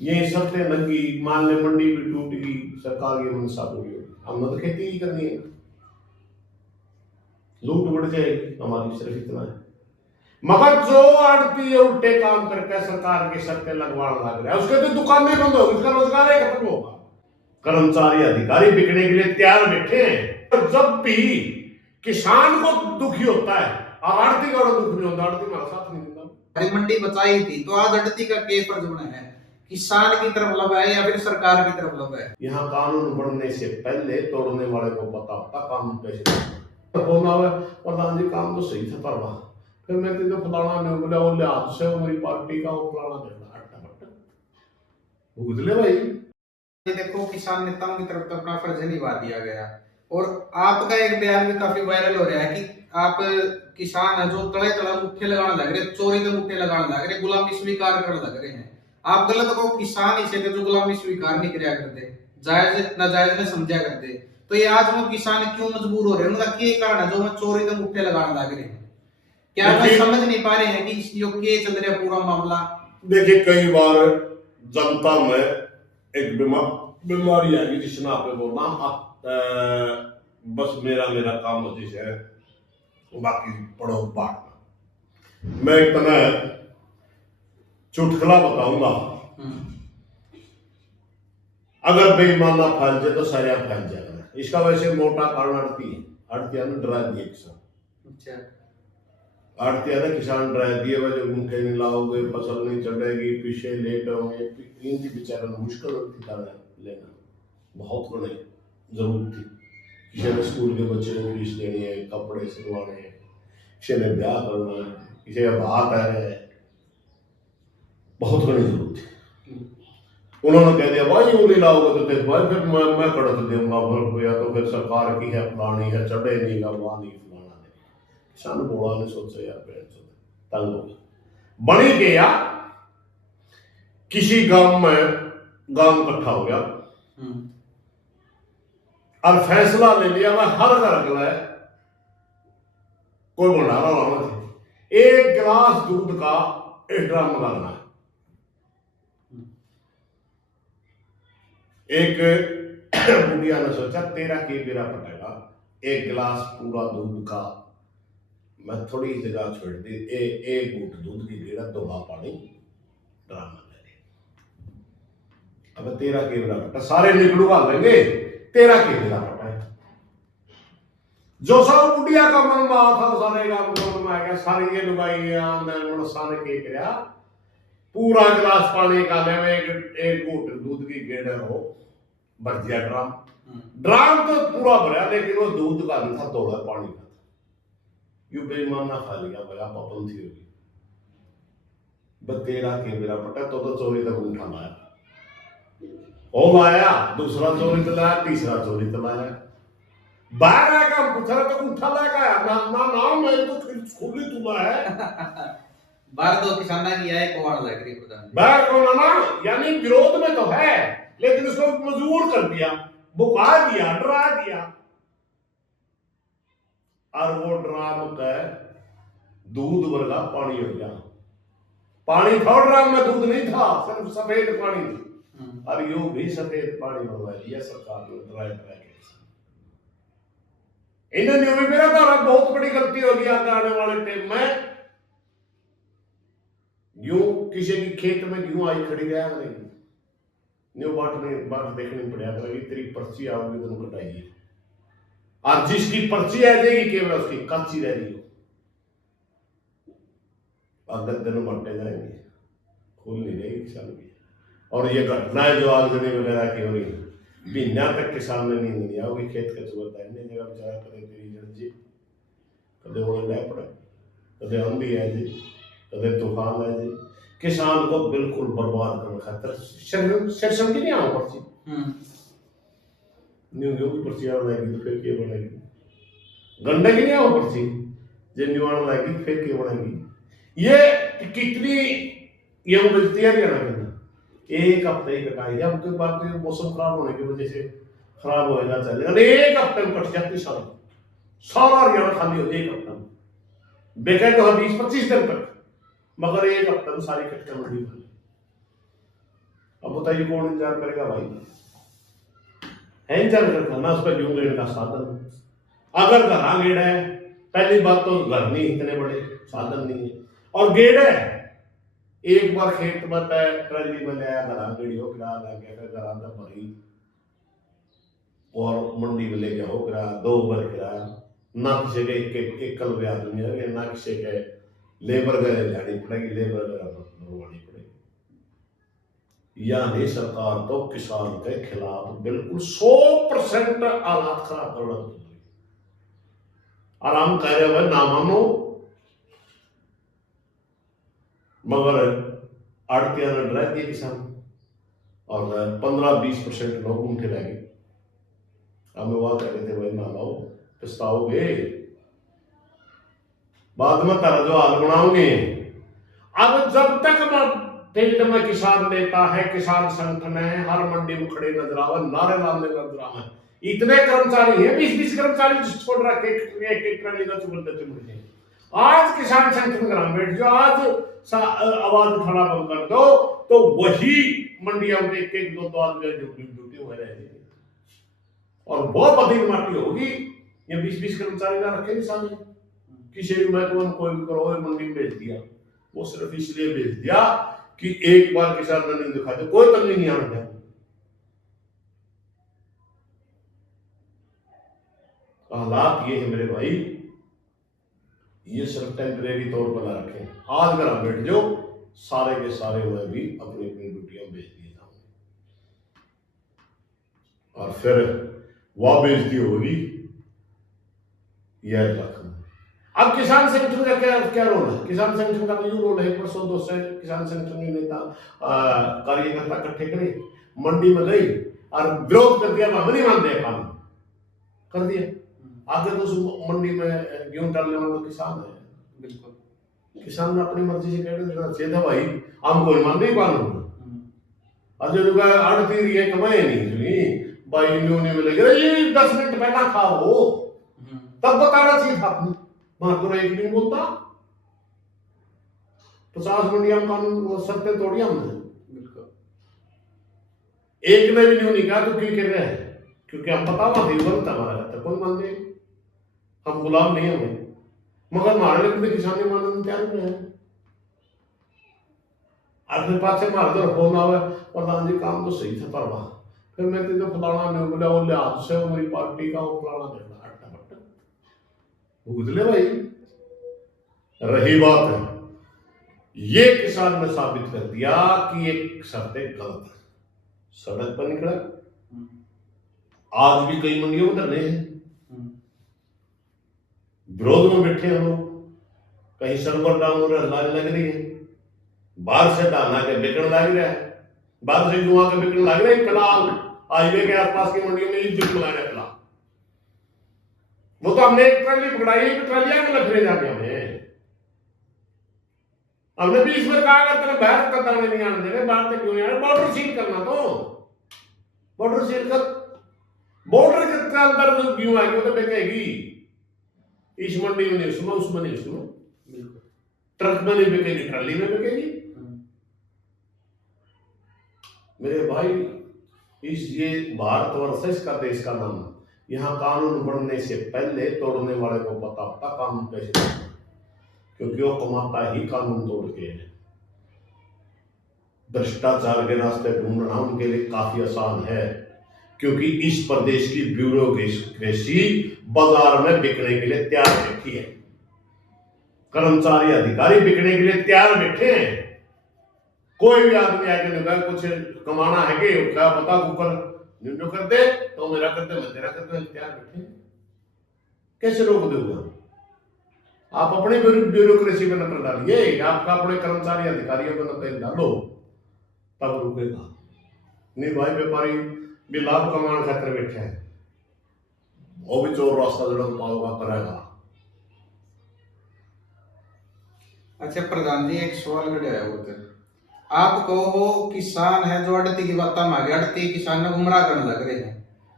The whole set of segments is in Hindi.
ये सत्य लगी, मान ले मंडी भी टूट गई, सरकार की मनसा पूरी होगी, हमने तो खेती ही करनी है, लूट बढ़ जाएगी हमारी, सिर्फ इतना है। मगर जो आड़ती उल्टे काम करके सरकार के सत्य लगवाण लग रहा है, उसके तो दुकानें बंद होगी, उसका रोजगार ही खत्म होगा। कर्मचारी अधिकारी बिकने के लिए तैयार बैठे हैं। तो जब भी किसान को दुखी होता है, आड़ती का दुख नहीं होता, आड़ती हमारा साथ नहीं देता। हरी मंडी बचाई थी तो आज आड़ती का के फर्ज बना है, किसान की तरफ लब है या फिर सरकार की तरफ लब है? यहाँ कानून बनने से पहले तोड़ने वाले को पता होता कानून कैसे होना है। प्रधान जी काम तो सही था पर फिर मैं तो फलाना नहीं बोला, वो लिहाज से मेरी पार्टी का वो फलाना देखना हट्टा भूत ले भाई। देखो किसान नेताओं की तरफ तो अपना फर्ज निभा दिया गया, और आपका एक बयान भी काफी वायरल हो रहा है कि आप किसान है जो तड़े तड़ा मुठ्ठे लगाने लग रहे, चोरी तो मुठ्ठे लगाने लग रहे, गुलामी स्वीकार करने लग रहे हैं। आप गलत को किसान ही से जो गुलामी स्वीकार नहीं कराया करते, जायज नाजायज में समझा करते, तो ये आज वो किसान क्यों मजबूर हो रहे हैं? उनका क्या कारण है जो मैं चोरी तो मुठ्ठे लगाने लग रहे हैं? क्या वे समझ नहीं पा रहे हैं कि जो के चल रहा पूरा मामला? देखिए कई बार जनता में एक बीमारी आ गई जिसने आप बोलना बस मेरा मेरा काम होती है, बाकी पढ़ो बांटना। मैं एक तरह चुटकुला बताऊंगा, अगर बेईमाना फैल जाए तो सारे फैल जाएगा। इसका वैसे मोटा कारण आड़ती है, आड़तिया ने डरा दिए किसान। आड़तिया ने किसान डरा दिए, वजह उनके नहीं लाओगे, फसल नहीं चढ़ेगी, पीछे लेट होंगे, इनकी बेचारा मुश्किल होती था लेना, बहुत बड़ी जरूरत थी। किसी ने स्कूल के बच्चे को फीस देनी है, कपड़े सिलवाने हैं, किसी ने ब्याह करना है, किसी का बात है, बहुत बड़ी जरूरत थी। उन्होंने कह दिया भाई यूं नहीं लाओगे तो देख भाई फिर मैं कड़क दूंगा, फिर या तो फिर सरकार की है फलानी है, चढ़े नहीं का वहां नहीं फलाना नहीं। किसान बोला ने सोचा यार तंग हो बनी गया। किसी गांव में गांव इकट्ठा हो गया और फैसला ले लिया मैं हर घर गला कोई भंडारा लाना थे, एक गिलास दूध का एक ड्रम लगाना है। एक बुढ़िया ने सोचा तेरा के बेरा पटेगा, एक गिलास पूरा दूध का मैं थोड़ी जगह छोड़ दी, एक घूट दूध की गेड़ा दोला पानी ड्राम में ले। अब तेरा के बेरा पटा, सारे निकलूगा लेंगे, तेरा के बेरा पटा है। जो सब बुढ़िया का मन में था सारे गांव में आ गया, सारी ये लुगाई सारे के किया, पूरा गिलास पानी का ले, एक घूट दूध की गेड़ा हो भर दिया ड्राम। ड्राम तो पूरा भरा लेकिन वो दूध का नहीं था, थोड़ा पानी का था। यू बेईमाना खा लिया भाई, आप पाबंदी होगी। बतेरा के मेरा पटा तो चोरी तक उठा लाया, ओ लाया, दूसरा चोरी तो लाया, तीसरा चोरी तो लाया, बाहर आएगा पूछ रहा तो उठा लाएगा ना ना मैं तो फिर खुली तुला है। बाहर तो किसाना की है कोवाड़ लग रही प्रधान, बाहर को ना यानी विरोध में तो है लेकिन उसको मजबूर कर दिया, बुका दिया, डरा दिया। और वो ड्राम का दूध वर्गा पानी हो गया। पानी था ड्राम में, दूध नहीं था, सिर्फ सफेद पानी थी। और यो भी सफेद पानी मंगवा लिया सरकार ने ड्राई ड्राई के। इन्होंने भी मेरा तो बहुत बड़ी गलती होगी आगे आने वाले टाइम में। यूं किसी की खेत में क्यों आई खड़ी गया नहीं, न्यू बाट देखनी पड़ेगा, तेरी पर्ची आओगी तो कटाइए, और जिसकी पर्ची आ जाएगी केवल उसकी कच्ची रह रही हो, अगर दिन बंटे जाएंगे, खुल नहीं रहेगी किसान की। और ये घटनाएं जो आगजनी वगैरह की हो रही है, महीना तक किसान ने नींद नहीं आओगी, खेत का जुआ है नहीं जगह बेचारा कदे तेरी जन जी, कदे वो लह पड़े, कदे आंधी है जी, कदे तूफान है जी, किसान को बिल्कुल बर्बाद करने खातर सेक्शन की नहीं आओ पर्ची, न्यू की पर्ची बनाएगी तो फिर क्या बनेगी, गंडे की नहीं आओ पर्ची जो न्यूआन लाएगी फिर क्या बनेगी। ये कितनी ये मिलती है ना, एक हफ्ते कटाई है, आपके पास तो मौसम खराब होने की वजह से खराब होएगा चलेगा, एक हफ्ते में कट जाती सारा हरियाणा खाली हो, एक हफ्ते में बेचे तो 20-25 दिन तक, मगर एक हफ्ते में सारी कट मंडी। अब बताइए कौन इंतजार करेगा भाई? है इंतजार करना ना, उस पर क्यों गेड़ का साधन? अगर घर गेड़ है, पहली बात तो घर नहीं, इतने बड़े साधन नहीं है, और गेड़ है एक बार खेत में ट्रैली में लाया, घर गेड़ियो किराया लग गया, फिर घर अंदर भरी और मंडी में ले गया हो किराया, 2 बार किराया, ना किसी के एक कल भी आदमी है, ना किसी के लेबर गए जानी पड़ेगी, लेबर भरवानी पड़ेगी। यानी सरकार तो किसान के खिलाफ बिल्कुल 100% हालात खराब कर रही है। और हम कह रहे हैं ना मानो, मगर आड़तियां ने डरा दिए किसान, और 15-20% लोग उनके रह गए। हमें वहां कह रहे थे भाई ना लाओ, पछताओगे बाद में, तारा जो हाल बनाओगे। अब जब तक फील्ड में किसान नेता है, किसान संगठन है, हर मंडी में खड़े नजर आवे, नारे लाने नजर आवे, इतने कर्मचारी हैं, 20-20 कर्मचारी छोड़ रखे, एक ट्रैली का चुमड़ते। आज किसान संगठन ग्राम बैठ जो आज आवाज उठाना बंद कर दो, तो वही मंडियों में 1-2 आदमी ड्यूटी हुए रहेंगे, और बहुत बड़ी माटी होगी। ये 20-20 कर्मचारी ना रखे किसान, किसी भी महकमे में कोई भी करो, मंडी में भेज दिया, वो सिर्फ इसलिए भेज दिया कि एक बार किसान ने नहीं दिखा, तो कोई तंगी नहीं आना चाहिए। हालात ये है मेरे भाई, ये सिर्फ टेम्परेरी तौर पर रखें। आज अगर हम बैठ जाओ, सारे के सारे हुए भी अपनी अपनी ड्यूटियां भेज दिए जाओगे, और फिर वह बेइज्जती होगी। यह रखना। अब किसान संगठन का क्या रोल है? किसान संगठन का तो यूं रोल है, 100-200 किसान संगठन के नेता कार्यकर्ता इकट्ठे करे, मंडी में गई और विरोध कर दिया, हम नहीं मानते काम कर दिया, आगे तो उस मंडी में गेहूं डालने वाला तो किसान है। बिल्कुल किसान ने अपनी मर्जी से कह देना सीधा भाई, हम कोई मान नहीं कानून, अजय का आड़ती रही है, कमाए नहीं सुनी भाई, न्यू नहीं मिलेगा, ये 10 मिनट पहला खाओ, तब बताना चाहिए था आपने। महापुरा एक नहीं बोलता, 50 मंडिया कानून सत्य तोड़ी हमने, एक ने भी नहीं कहा तो क्यों कर रहे हैं? क्योंकि हम पता हुआ गलत हमारा रहता, कौन मान दे, हम गुलाम नहीं हमें, मगर हमारे लिए किसानी मानने में तैयार नहीं है। अपने पास से मार दो फोन आवे, प्रधान जी काम तो सही था परवा, फिर मैं तो फलाना नहीं बोला, वो लिहाज से मेरी पार्टी का वो फलाना देखना, भूल भाई। रही बात है, ये किसान ने साबित कर दिया कि ये शर्तें गलत है, सड़क पर निकला, आज भी कई मंडियों में धरने हैं, विरोध में बैठे हैं लोग, कहीं सर्वर डाउन हो रहा है, लग रही है, बाहर से डालना के बिकन लग रहा है, बाहर से जुआ के बिकन लग रहा है, कलाल हाईवे के आसपास की मंडियों में जुट लगा रहा है। वो तो हमने एक ट्रॉली पकड़ाई, एक ट्रॉलियां में लफड़े जाके हमने 20 में कहा तेरे बाहर का दाने नहीं आने देने, बाहर तक क्यों नहीं आने, बॉर्डर सील करना, तो बॉर्डर सील कर, बॉर्डर के अंदर जो क्यों आएगी वो तो बिकेगी, इस मंडी में नहीं उसमें, उसमें नहीं उसमें, ट्रक में नहीं बिकेगी, ट्रॉली में बिकेगी। मेरे भाई, इस ये भारतवर्ष है, इसका देश का नाम, यहाँ कानून बनने से पहले तोड़ने वाले को पता होता कानून कैसे तोड़ना, क्योंकि वो कमाता ही कानून तोड़ के है। भ्रष्टाचार के रास्ते ढूंढना उनके लिए काफी आसान है, क्योंकि इस प्रदेश की ब्यूरोक्रेसी बाजार में बिकने के लिए तैयार बैठी है, कर्मचारी अधिकारी बिकने के लिए तैयार बैठे हैं। कोई भी आदमी आके कुछ कमाना है कि क्या पता ऊपर जो कर दे, तो मेरा कर दे, मैं तेरा कर दे, तैयार बैठे, कैसे रोक दोगे? आप अपने ब्यूरोक्रेसी में नजर डालिए, आपका अपने कर्मचारी अधिकारियों को नजर डालो, तब रुकेगा नहीं। भाई व्यापारी भी लाभ कमाने खातिर बैठे हैं, वो भी चोर रास्ता जो पाओगा करेगा। अच्छा प्रधान जी, एक सवाल खड़ा है उधर, आप कहो किसान है जो अड़ती की बात मांगे, अड़ती किसान ने गुमराह करने लग रहे हैं,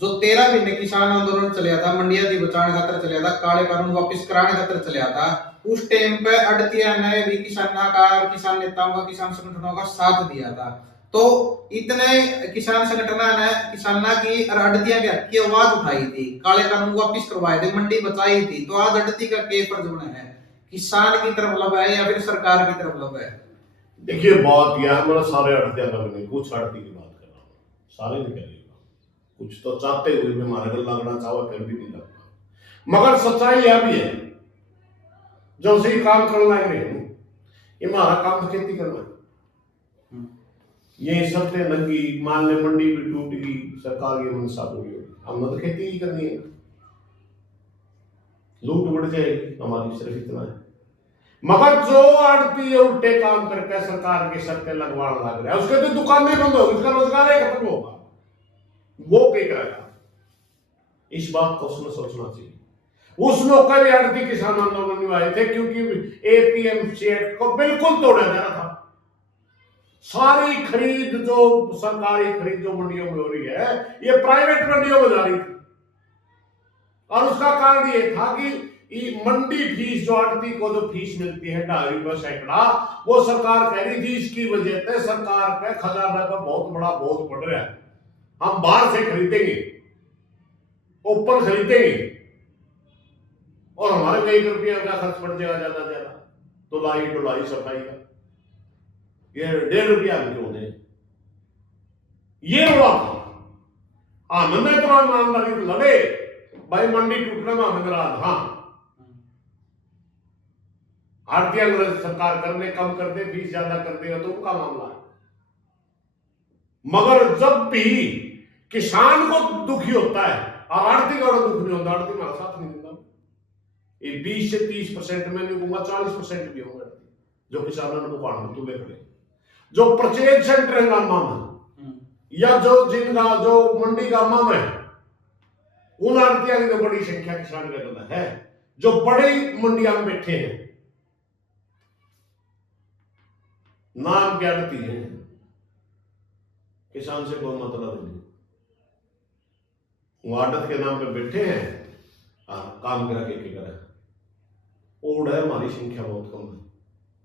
जो 13 महीने किसान आंदोलन चलिया था, मंडिया दी बचाने खातर चलिया था, काले कानून वापस कराने खातर चलिया था, उस टाइम पे अड़तिया ने भी किसान का, किसान नेताओं का, किसान संगठनों का साथ दिया था। तो इतने किसान संगठन ने किसाना की और अड़तिया की आवाज उठाई थी, काले कानून वापिस करवाए थे, मंडी बचाई थी, तो आज अड़ती का के फर्ज बना है, किसान की तरफ लगा है या फिर सरकार की तरफ लगा है? देखिए बात यह है, मेरा सारे अड़तिया का नहीं, कुछ अड़ती की बात कर रहा हूँ, सारे नहीं करेगा, कुछ तो चाहते हुए भी हमारे को लगना चाहो फिर भी नहीं लगता। मगर सच्चाई यह भी है, जो सही काम करना है ये हमारा काम तो खेती करना है। ये सबसे नंगी मान ले मंडी भी टूट गई, सरकार की मंशा पूरी होगी, हमने तो खेती ही करनी है, लूट बढ़ जाएगी हमारी, सिर्फ इतना है। मगर जो आड़ती उल्टे काम करके सरकार के सर पे लगवाने लग रहा है, उसके तो दुकानें बंद होगी, उसका रोजगार ही खत्म होगा, वो क्या करेगा? इस बात को उसने सोचना चाहिए। उस मौके भी आड़ती किसान आंदोलन निभाए थे, क्योंकि एपीएमसी एक्ट को बिल्कुल तोड़ा जा रहा था। सारी खरीद जो सरकारी खरीद जो मंडियों में हो रही है, ये प्राइवेट मंडियों में जा रही थी, और उसका कारण ये था कि मंडी फीस जो आड़ती को जो फीस मिलती है 2.5 रुपये सैकड़ा, वो सरकार कह रही थी इसकी वजह से सरकार के खजाना पर बहुत बड़ा बोझ पड़ रहा है, हम बाहर से खरीदेंगे, ओपन खरीदेंगे, और हमारे कई रुपये का खर्च पड़ जाएगा ज्यादा ज्यादा, धुलाई सफाई का, ये 1.5 रुपया क्यों दे, ये बड़ा था। हमने तो ईमानदारी लड़े भाई, मंडी टूटने में हमें नाराज, हाँ आड़तिया सरकार करने कम कर दे, फीस ज्यादा कर देगा तो उनका मामला है। मगर जब भी किसान को दुखी होता है और आड़ती का दुख नहीं होता, आड़ती मेरा साथ नहीं देता, ये 20 से 30% में नहीं कहूंगा, 40% भी होगा जो किसानों ने दुकान में तुले खड़े, जो परचेज सेंटर हंगामा में या जो जिनका जो मंडी का माम है, उन आड़तिया की तो बड़ी संख्या किसान के अंदर है, जो बड़ी मंडियां में बैठे हैं, नाम क्या आड़ती है, किसान से कोई मतलब नहीं, वो आड़त के नाम पे बैठे हैं, काम करा के करें, ओढ़ है, हमारी संख्या बहुत कम है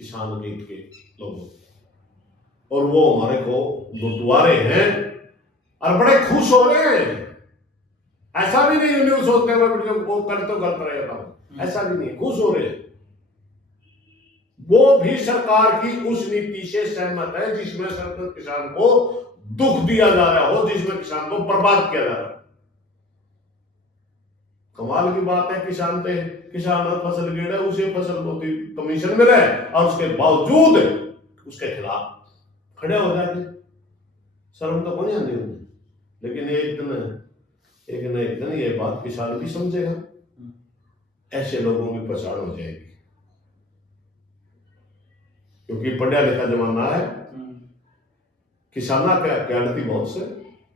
किसान गीत के लोगों, और वो हमारे को गुरुद्वारे हैं और बड़े खुश हो रहे हैं। ऐसा भी नहीं न्यूज होते हुए वो कर तो गलत रहेगा, ऐसा भी नहीं, खुश हो रहे हैं। वो भी सरकार की उस नीति से सहमत है जिसमें सरकार किसान को दुख दिया जा रहा हो, जिसमें किसान को बर्बाद किया जा रहा है। कमाल की बात है, किसान फसल गिरे, उसे फसल को कमीशन मिले और उसके बावजूद उसके खिलाफ खड़े हो जाते, शर्म तो कौन आती उन्हें। लेकिन एक न एक दिन ये बात किसान भी समझेगा, ऐसे लोगों की पहचान हो जाएगी, क्योंकि पढ़ा लिखा जमाना है। किसाना क्या आड़ती बहुत से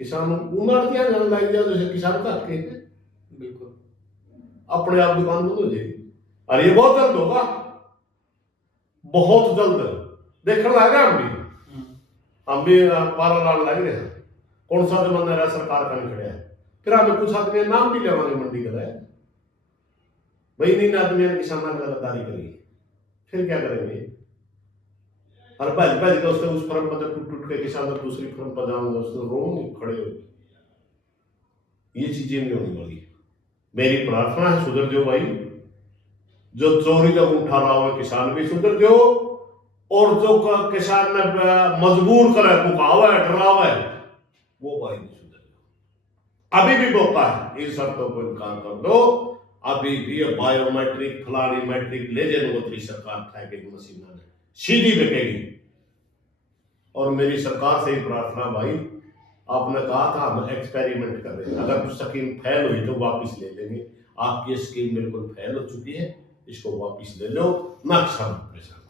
किसान उनाड़तियां लग जाए, जैसे किसान का हक है, बिल्कुल अपने आप दुकान बंद हो जाएगी, और ये बहुत जल्द होगा, बहुत जल्द देखने लगे। हम भी पारा लाल लग रहे हैं, कौन सा जमाना रहा सरकार का नहीं खड़ा है, फिर हमें कुछ आदमी नाम भी लेवांगे मंडी का है भाई, नहीं आदमी किसाना की गद्दारी करिए, फिर क्या करेंगे, और भज दोस्तों उस फर्म पर टूट के किसान दूसरी फर्म पर जाऊंगे, दोस्तों रोंगे खड़े हो, ये चीजें नहीं होने वाली। मेरी प्रार्थना है सुधर जाओ भाई, जो चोरी का उठा रहा हो किसान भी सुधर जाओ, और जो किसान ने मजबूर करे, भुकावा है, डरावा है, वो भाई सुधर जाओ। अभी भी मौका है, इन शर्तों को इनकार कर दो, अभी भी बायोमेट्रिक फलानी मैट्रिक ले जाए सरकार ट्रैकिंग मशीन ने सीधी बिकेगी। और मेरी सरकार से ही प्रार्थना भाई, आपने कहा था हम एक्सपेरिमेंट कर रहे हैं, अगर स्कीम फेल हुई तो वापस ले लेंगे, आपकी स्कीम बिल्कुल फेल हो चुकी है, इसको वापस ले लो, ना किसान परेशान।